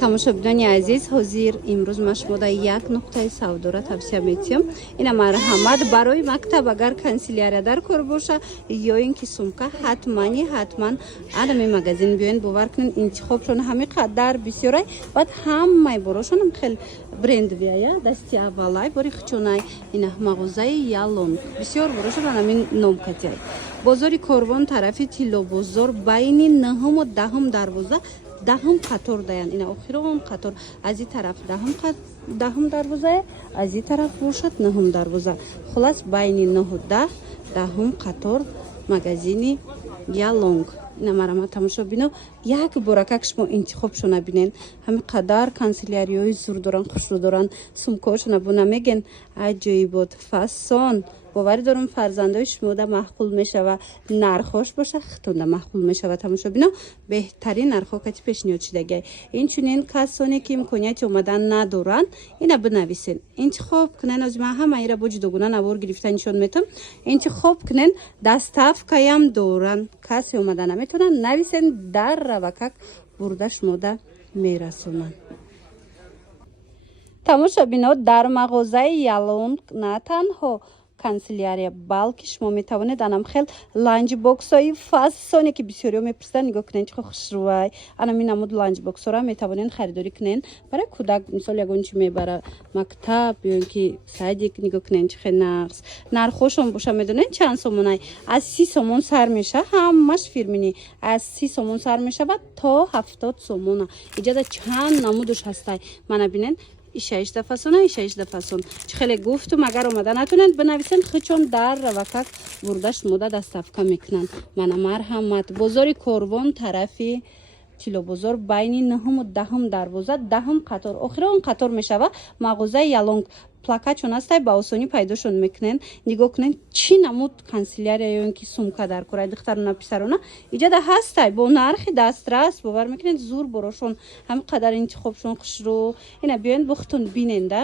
тамошобинони азиз, ҳозир имрӯз ма шумода як нуқтаи савдора тавсия метиҳам. Ина марҳамат барои мактаб агар канцелярия дар кор боша ё ин ки сумка ҳатман адами магазин биёен бовар кунен интихобшон ҳами қадар бисёрай баъд ҳамаи борошонам хел брендовия дасти аввалай бори хучунай ина мағозаи ялон бисёр борошон анамин номкатиай бозори Корвон тарафи Тиллобозор байни 9-10 дарвоза 10 қатор даян ина охирон қатор аз ин тараф 10 дарвоза аз ин тараф бошад 9 дарвоза хулас байни 9-10 қатор магазини ялонг ина марама тамошобино як боракак шумо интихобшона бинен ҳами қадар канцелярияҳои зур доран хушрӯ доран сумкаҳошона бо намеген аҷоибот фасон боварӣ дорам фарзандои шумода маҳқул мешава нархош боша хитонда маҳқул мешава тамошобино беҳтарин нархо кати пешниҳод шидагай инчунин касоне ки имконияти омадан надоранд ина бинависен интихоб кунен ози ман ҳамаира бо ҷудогуна навор гирифта нишон метам интихоб кунен даставкаям доранд касе омада наметавонанд нависен дар равакак бурда шумода мерасонанд тамошобино дар мағозаи ялонг на танҳо канцелярия балки шумо метавонед анам хел ланчбоксҳои фасоне ки бисёриҳо мепурсиданд нигоҳ кунен чихо хушрӯвай анам ин намуд ланчбоксҳоро метавонен харидорӣ кунен барои кӯдак мисол ягон чи мебара мактаб ё ин ки садик нигоҳ кунен чихе нағз нархошон боша медонен чанд сомонай аз 30 сомон сар меша ҳамаш фирмини аз 30 сомон сар мешавад то 70 сомона иҷада чанд намудуш ҳастай мана бинен ишаишда фасон чихеле гуфтум агар омада натонанд бинависен хичон дар равакак бурда шумода даставка мекунанд мана марҳамат бозори Корвон тарафи Тиллобозор байни 9-10 дарвоза 10 қатор охира он қатор мешава мағозаи ялонг плакатшон ҳастай ба осонӣ пайдошон мекунен нигоҳ кунен чӣ намуд канцелярия ё ин ки сумка дар кораи духтарона писарона иҷада ҳастай бо нархи дастрас бовар мекунед зур борошон ҳами қадар интихобшон хушрӯ ина биёен бухтун биненда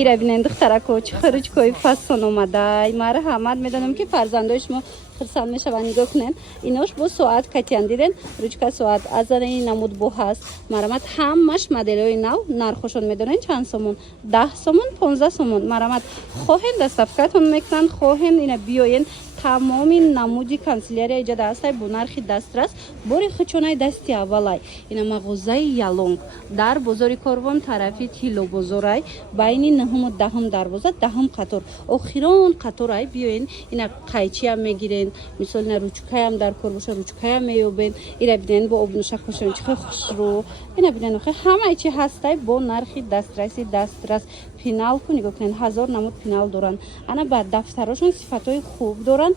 ира бинен духтарако чӣ ручкои фасон омадай марҳамат медонам ки фарзандои шумо хирсанд мешаванд нигоҳ кунен инош бо соат катиян диден ручка соат аз ани намуд бо ҳаст марҳамат ҳамаш моделҳои нав нархошон медонен чанд сомон 10 сомон 15 сомон марҳамат хоҳен даставкатон мекунанд хоҳен ина биёен тамоми намуди канцелярия иҷада ҳастай бо нархи дастрас бори хучонаи дасти аввалай ина мағозаи ялонг дар бозори Корвон тарафи Тиллобозорай байни 9-10 дарвоза 10 қатор охирон қаторай биёен ина қайчиам мегирен мисол ина ручкаям дар кор боша ручкаям меёбен ина бинен бо обнушакошон чихе хушрӯ ина бинен охе ҳамаи чи ҳастай бо нархи дастрас пеналку нигоҳ кунен ҳазор намуд пенал доранд ана бар дафтарошон сифатҳои хуб доранд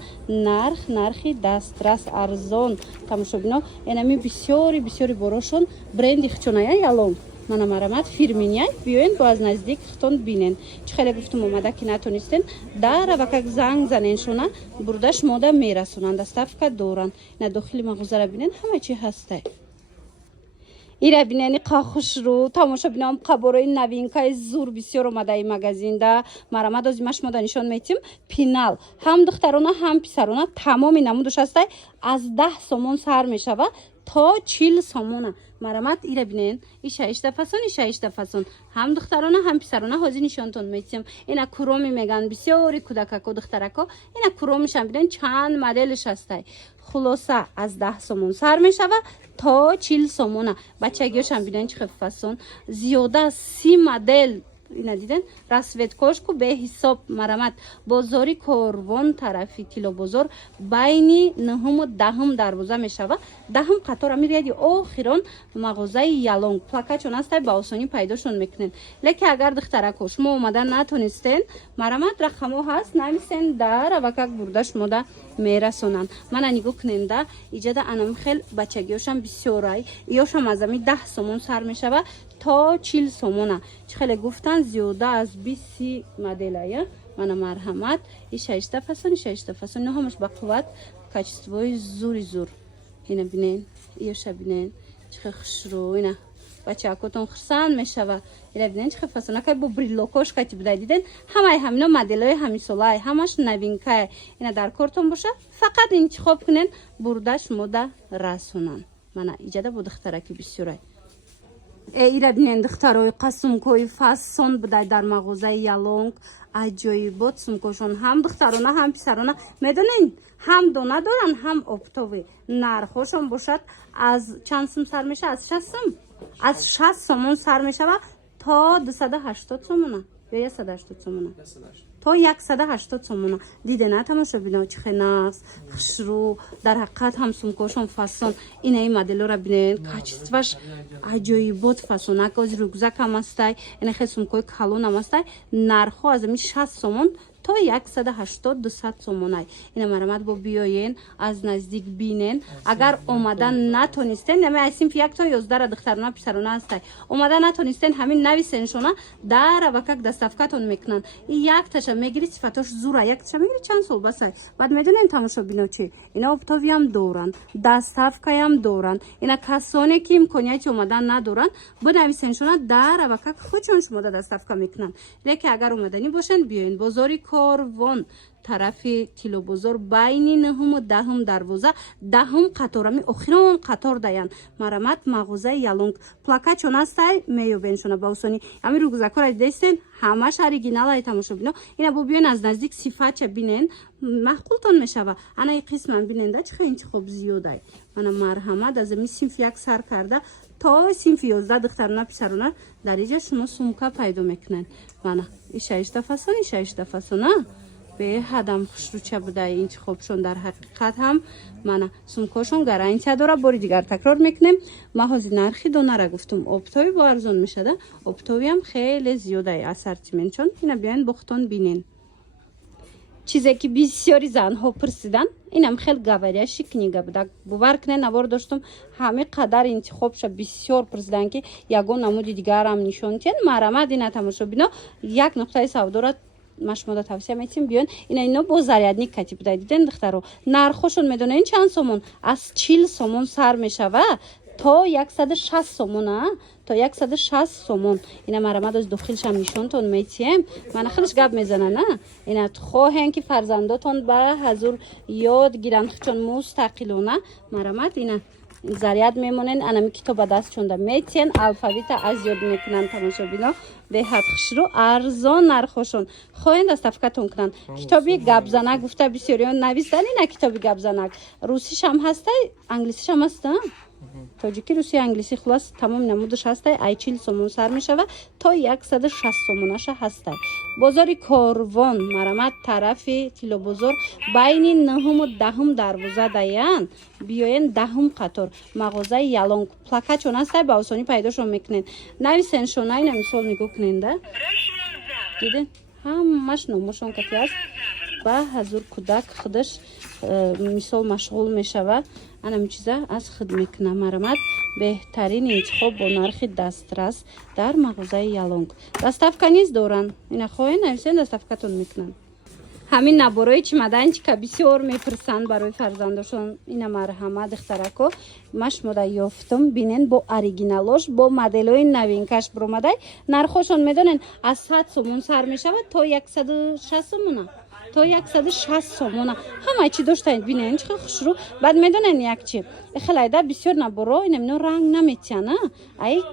нархи дастрас арзон тамошобино энами бисёри борошон бренди хичоная ялонг мана марҳамат фирминяй биёен бо аз наздик хитон бинен чихеле гуфтум омада ки натонистен дар равакак занг занен шона бурда шумода мерасонанд даставка доранд ина дохили мағозара бинен ҳама чи ҳастай ира бинени қахушрӯ тамошобинам қаборои новинкаи зур бисёр омадаи магазинда марҳамат ози ма шумода нишон метим пенал ҳам духтарона ҳам писарона тамоми намудуш ҳастай аз 10 сомон сар мешава то 40 сомона марҳамат ира бинен ишаишда фасон ҳам духтарона ҳам писарона ҳозир нишонтон метим ина куроми меган бисёри кӯдакако духтарако ина куромишам бинен чанд моделиш ҳастай хулоса аз 10 сомон сар мешава то 40 сомона бачагиёшам бинен чихе фасон зиёда 30 модел ина диден расветкошку беҳисоб марҳамат бозори Корвон тарафи Тиллобозор байни 9-10 дарвоза мешава 10 қатор амириади охирон мағозаи ялонг плакатшон ҳастай ба осонӣ пайдошон мекунен леки агар духтарако шумо омада натонистен марҳамат рақамҳо ҳаст нависен дар равакак бурда шумода мерасонанд мана нигоҳ куненда иҷада анам хел бачагиёшам бисёрай иёшам аз ами 10 сомон сар мешава то 40 сомона чихеле гуфтан зиёда аз 20 моделая мана марҳамат ишаишда фасон ина ҳамаш ба қувват качествои зур ина бинен иёша бинен чихе хушрӯ ина бачаакотон хурсанд мешава ира бинен чихе фасонакай бо бриллокош кати будай диден ҳамаи ҳамино моделҳои ҳамисолаи ҳамаш новинкае ина дар кортон боша фақат интихоб кунен бурда шумода расонанд мана иҷада бо духтараки бисёрай ایره بینن دخترای قسمکوی فاسون بدای در مغازه یالونگ عجایبات سمکوشون هم دخترانه هم پسرانه میدونین هم دونه دارن هم اپتوی نرخوشون باشد از چند سم سر میشه از 60 سم از 60 سمون سر میشه و تا 280 سمونه یا 180 سمونه تا 180 سمونه دیده نه تماشا بینه چه نقص خشرو در حقیقت هم سمکوشون فاسون این ای مدل را بینه کچستوش عجایبات فاسونک از رگزک هم استای این خیلی سمکوی کلون هم استای نرخو از می 60 سمون تا 180 200 سومونای اینا مرامت با بیاین از نزدیک بینن اگر اومدن نتونستین نمی اسیم یک تا 11 دخترانه پسرانه هستای اومدن نتونستین همین نویسن شونا در وکک دستافکاتون میکنن این یک تاشه میگیری صفاتش زوره یک تاشه میگیری چند سال بسای بعد میدونین تماشا بینو چی اینا اپتووی هم دورن دستافکای هم دورن اینا کسانی که امکانیت اومدن ندارن بنویسن شونا در وکک خودشون شما دستافکا میکنن لیکن اگر اومدنی باشن بیاین بازاری کاروان طرف تیلو بزرگ بین نهم و دهم دروازه دهم قطارمی اخیران قطار داین مرامت مغازه یالونگ پلاکت چون استای میوبین شونه باوسونی امی رو گذکر دیدین همش اوریجینال ای تماشا بینو اینا بو بیان از نزدیک صفات چه بینن معقولتون میشوه انا این قسم بیننده چه خیلی خوب زیاده من مرحمت از می سینف یک سر کرده تا سینف 11 دخترانه پسرانه در اینجا شما سومکا پیدا میکنن من ایشش دفعه ایشش دفعه به هدم خوش رو چه بوده این خوبشون در حقیقت هم من سومکاشون گارانتی داره باری دیگر تکرار میکنیم محاضی نرخی دونه را گفتم اپتوی با ارزون میشده اپتوی هم خیلی زیاده اسارتیمنت چون اینا بیاین بختون بینین چیزی که بسیاری زنها پرسیدن اینم خیلی گواریشی کнига بوده باور کنین نوار داشتم همه قدر انتخابش بسیار پرسیدن که یگون نمود دیگر هم نشون چن مرامت این تماشا بینا یک نقطه سودا را مشمودا توصیه میتیم بیان اینا با زریادنی کتی بوده دیدن دخترو نرخوشون میدونه این چند سومون از 40 سومون سر میشوه تا 160 سومونه تا 160 سومون اینا مرامت از داخلش هم نشونتون میتیم من خیلیش گپ میزنه نه اینا خواهن که فرزنداتون به حضور یاد گیرن چون مستقلونه مرامت اینا زریاد میمونن انمی کتاب دست چونده میتین الفابیت از یاد میکنن تماشا بینا به حد خشرو ارزان نرخوشون خواهند دستافکتون کنن کتابی گبزنک گفته بسیاریان نویسدن اینا کتابی گبزنک روسیش هم هسته انگلیسیش هم هسته تاجیکی روسی انگلیسی خلاص تمام نمودش هسته ای 40 سومون سر میشه و تا 160 سومونش هسته بازار کاروان مرامت طرف تیلو بزرگ بین نهم و دهم دروازه داین بیاین دهم قطار مغازه یالونگ پلاکت چون هسته با آسانی پیداشون میکنین نویسن شونه این مثال نگو کننده دیدین همش نموشون کتی هست با حضور کودک خودش مثال مشغول میشوه انا چیزا از خود میکنم مرامت بهترین انتخاب با نرخ دسترس در مغازه یالونگ دستافکا نیز دارن اینا خواهی نویسین دستافکاتون میکنن همین نبارای چمدان که بسیار میپرسن برای فرزندشون اینا مرحمت دخترکو مشمودا یافتم بینن با اوریجینالش با مدلای نوینکش برومده نرخشون میدونن از 100 سومون سر میشود تا 160 سومونه تا 160 سومونه همه چی داشتن بینن چه خوشرو بعد میدونن یک چی خیلی بسیار نبارا اینا رنگ نمیتونه ای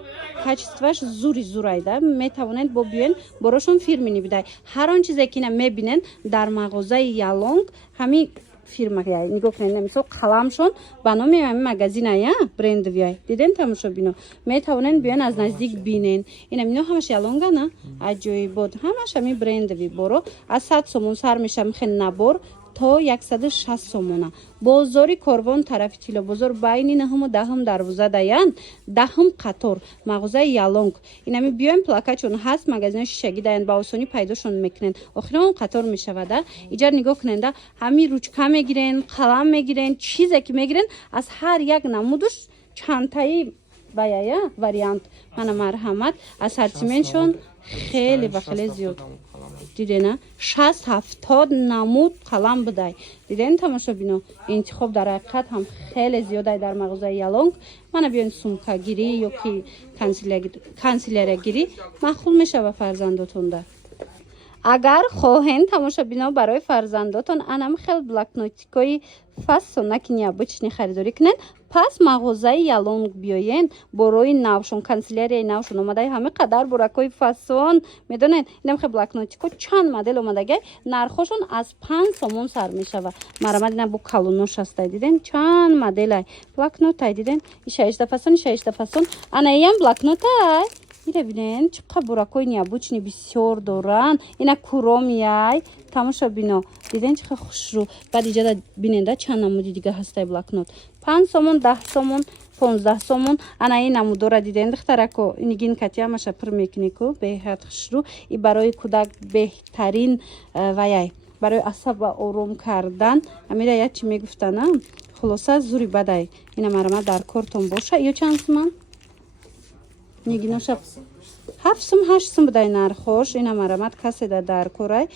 کچستوش زورایده میتوانند با بیان براشون فیرمینی بده هر آن چیزی که میبینن در مغازه یالونگ همین فیرما نگاه کنین مثلا قلمشون به نام همین مگزینه برندوی دیدن تماشا بینو میتوانند بیان از نزدیک بینن اینا همش یالونگ نه عجایبات همش همین برندوی برو از 100 سومون سر میشه میخن نبر تا 160 سومونه بازاری کاروان طرف تیلو بزرگ بین نهم و دهم دروازه داین دهم قطار مغازه یالونگ اینا می بیاین پلاکت چون هست مگزین شیشگی داین با آسانی پیداشون میکنن اخیرا قطار میشوده اینجا نگاه کننده همین روچکا میگیرن قلم میگیرن چیزی که میگیرن از هر یک نمودش چند تایی بایا واریانت من مرحمت اسارتیمنتشون خیلی و خیلی زیاد دیدن 60 70 نمود قلم بدای دیدن تماشا بینو انتخاب در حقیقت هم خیلی زیاده در مغازه یالونگ من بیان سومکا گیری یا که کانسیلر گیری مخول میشه به فرزندتون ده агар хоҳен тамошобино барои фарзандотон анам хел блокнотикои фасонакин необычни харидорӣ кунен, пас мағозаи ялонг биёен борои навшон канцелярияи навшон омадаи ҳама қадар буракои фасон медонед. инам хел блокнотико чанд модел омадагай нархошон аз 5 сомон сар мешава. марамад ина бу калонош ҳастай диден чанд моделай блокнотай диден ишаишта фасон анаиам блокнотай. ира бинен чиқа буракои необычни бисёр доран. ина куромияй тамошо бино диден чиқа хушрӯ. баъд иҷада биненда чанд намуди дига ҳастай блокнот 5 сомон 10 сомон 15 сомон. ана ин намудора диден духтарако инигин катиамаша пир мекунику беҳад хушрӯ. и барои кӯдак беҳтарин ваяй барои асаба ором кардан амира як чи мегуфтана хулоса зури бадай. ина марама дар кортон боша. ё чанд сомон нигиноша 7 сум 8 сум будай нархош. ина марамат каседа дар корай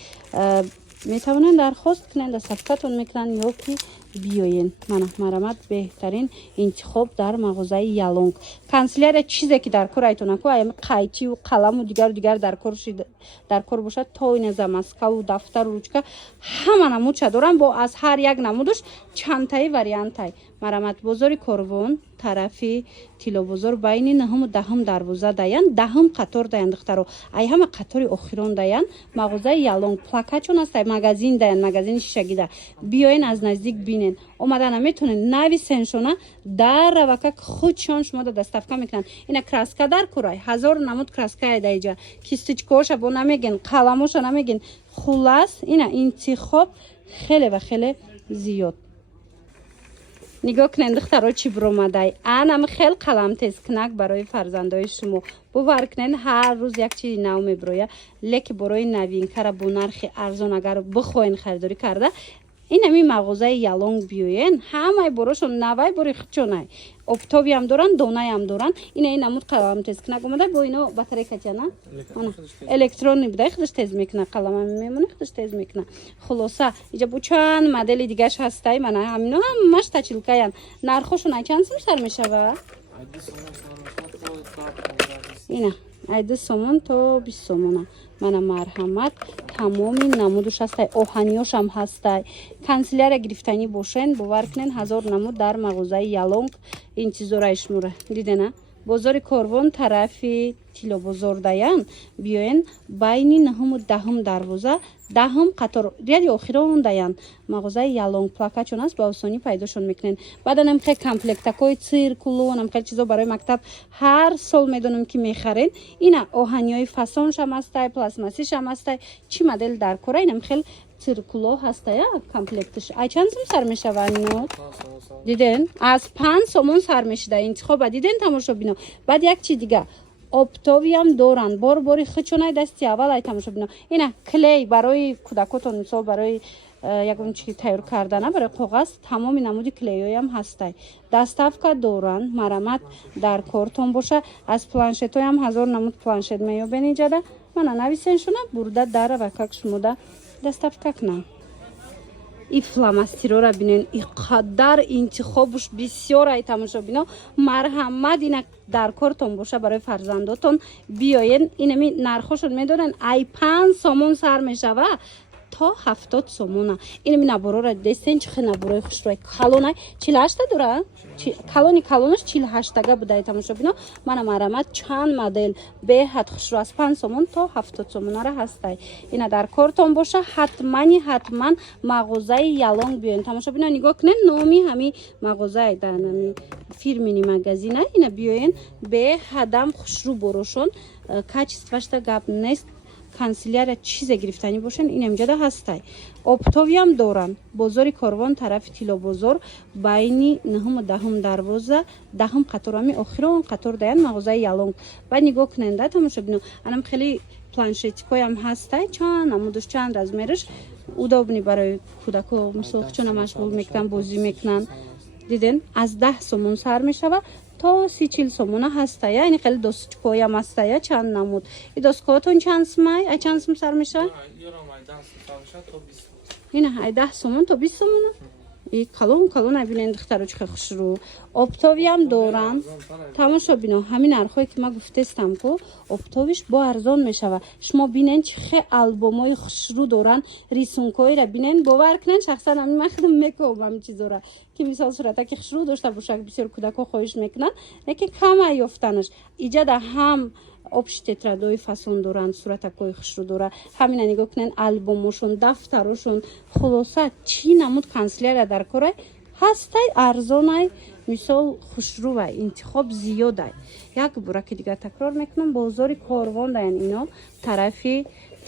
метавонен дархост кунен да сафкатон мекунан ё ки биёен. марамат беҳтарин интихоб дар мағозаи ялонг. канцелярия чизе ки дар корайтонаку аями қайтию қаламу дигар дар кор бошад то инеза маскаву дафтару ручка ҳама намудша дорам бо аз ҳар як намудуш чандтаи вариантай. марамат бозори корвон тарафи тилобозор байни 9 10 дарвоза даян 10 қатор даян духтаро ай ҳама қатори охирон даян мағозаи ялонг плакачон астай магазин даян магазини шишагида биёен аз наздик бинен омада наметонен нависеншона дар равакак худшон шумо да доставка мекунан. ина краска дар курай 1000 намуд краска айда иҷа кистичкоша бо намеген қаламоша намеген хулас ина интихоб хеле ва хеле зиёд. нигоҳ кунен духтаро чӣ биромадай. анам хел қаламтезкунак барои фарзандои шумо бовар кунен ҳар рӯз як чизи нав мебироя леки борои новинкара бо нархи арзон агар бихоҳен харидорӣ карда инами мағозаи ялонг биёен ҳамаи борошон навай бори худшонай офтобиам доран донаям доран. ина ин намуд қаламтезкунак омада бо ино батарейкатяна электронни будай худаш тез мекуна қалама мемони худаш тез мекуна. хулоса иҷа бо чанд модели дигаш ҳастай мана ҳамино ҳамаш тачилкаян нархошон ай чанд сум сар мешава. ина ай 2 сомон то 20 сомона. мана марҳамат тамоми намудуш ҳастай оҳаниёшам ҳастай. канцелярия гирифтанӣ бошен бовар кунен 1000 намуд дар мағозаи ялонг интизораи шумора дидена бозори корвон тарафи тилобозор даян биёен байни 9 10 дарвоза 10 қатор ряди охирон даян мағозаи ялонг плакачон аст ба осонӣ пайдошон мекунен. баъданам хел комплектакои циркулонам хел чизо барои мактаб ҳар сол медонам ки мехарен. ина оҳаниёи фасоншам астай пластмассишам астай чӣ модел дар кора инам хел циркуло ҳастая комплектиш ай чанд сум сар мешава ино диден аз 5 сомон сар мешида интихоба диден тамошобино. баъд як чи дига оптовиам доран бори худшонай дасти аввал ай тамошобино. ина клей барои кӯдакотон мисол барои ягон чи тайёр кардана барои коғаз тамоми намуди клейоям ҳастай доставка доран. марамат дар кортон боша аз планшетоям 1000 намуд планшет меёбен иҷада мана нависеншона бурда дар ва как шумода доставка кунам. и фломастирора бинен и қадар интихобуш бисёр ай тамошобино марҳамат ина дар кортон боша барои фарзандотон биёен. инами нархошон медонен ай 5 сомон сар мешава то 70 сомона. инами наборора дестен чихе наборои хушрӯй калонай 48 дора калонош 48 будай тамошобино. мана марамат чанд модел беҳад хушрӯ аз 5 сомон то 70 сомонара ҳастай. ина дар кортон боша ҳатман мағозаи ялонг биёен тамошобино. нигоҳ кунен номи ҳами мағозаи данами фирмини магазина ина биёен беҳадам хушрӯ борошон качествашта гап нест. канцелярия чизе гирифтанӣ бошен инам ҷада ҳастай. оптовиам доран бозори корвон тарафи тилобозор байни 9 10 дарвоза 10 қаторами охирон қатор даян мағозаи ялонг. баъд нигоҳ кунен да тамошобино анам хеле планшетикоям ҳастай чанд намудуш чанд размериш удобни барои кӯдако мисол худшона машғул мекунан бозӣ мекунан диден аз 10 сомон сар мешава то 30-40 сомона ҳастая. ини хеле досичкоям ҳастая чанд намуд. и доскаотон чанд сумай ай чанд сум сар меша ина ай 10 сомон то 20 сомона ای کلون کلون ببینین دخترها چه خوشرو اپتووی هم دارن تماشا بینو همین نرخایی که ما گفتستم که اپتوویش با ارزان میشوه شما بینین چه آلبومای خوشرو دارن ریسونکایی را بینین باور کنین شخصا همین من خودم میکنم همین چیزا را که مثال صورتا که خوشرو داشته باشه بسیار کودکا خواهش میکنن لیکن کم یافتنش ایجاد هم общий тетрадой фасон доранд суратакои хушрӯ дора ҳамина нигоҳ кунен албомошон дафтарошон хулоса чӣ намуд канцелярия дар корай ҳастай арзонай мисол хушрӯвай интихоб зиёдай як бора ки дигар такрор мекунам бозори корвон даян ино тарафи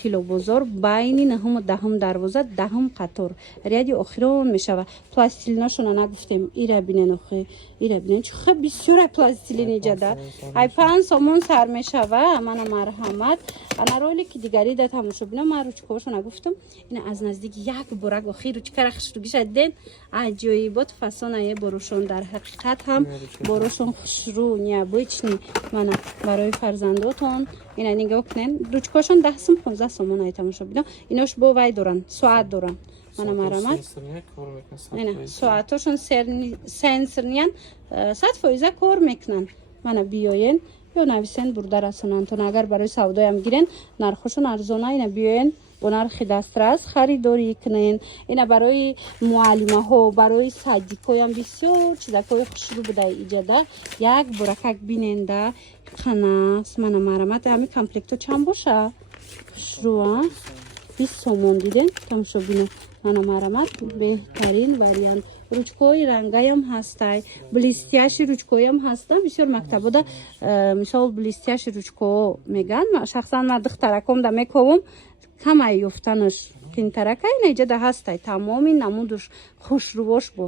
тилобозор байни 9-10 дарвоза 10 қатор ряди охирон мешава пластилиношона нагуфтем ира бинен охи ира бинен чӯ бисёра пластилин иҷада ай 5 сомон сар мешава мана марҳамат ана ролики дигари да тамошо бина ман ручкаошо нагуфтам ина аз наздик як бора охи ручкара хушругиша ден аҷоибот фасонае борошон дар ҳақиқат ҳам борошон хушрӯ необычный мана барои фарзандотон ина нигоҳ кунен ручкаошон 10 сом 15 сомон ай тамошо бина инош бо вай доран соат доран мана марамат ина соатошон сенсорниян 100% кор мекунан мана биёен ё нависен бурда расонантон агар барои савдоям гирен нархошон арзона ина биёен бо нархи дастрас харидорӣ кунен ина барои муаллимаҳо барои садикоям бисёр чизакои хушрӯ буда иҷада як боракак биненда қанас мана марамат ҳами комплектҳо чанд боша хушрӯа 20 сомон диден тамошо бино мана марамат беҳтарин вариант ручкои рангаям ҳастай блестящи ручкоям ҳаста бисёр мактабода мисол блестящи ручкоо меган шахсан ман духтаракомда мековум камай ёфтанаш кинтаракай наиҷада ҳастай тамоми намудуш хушрӯвош бо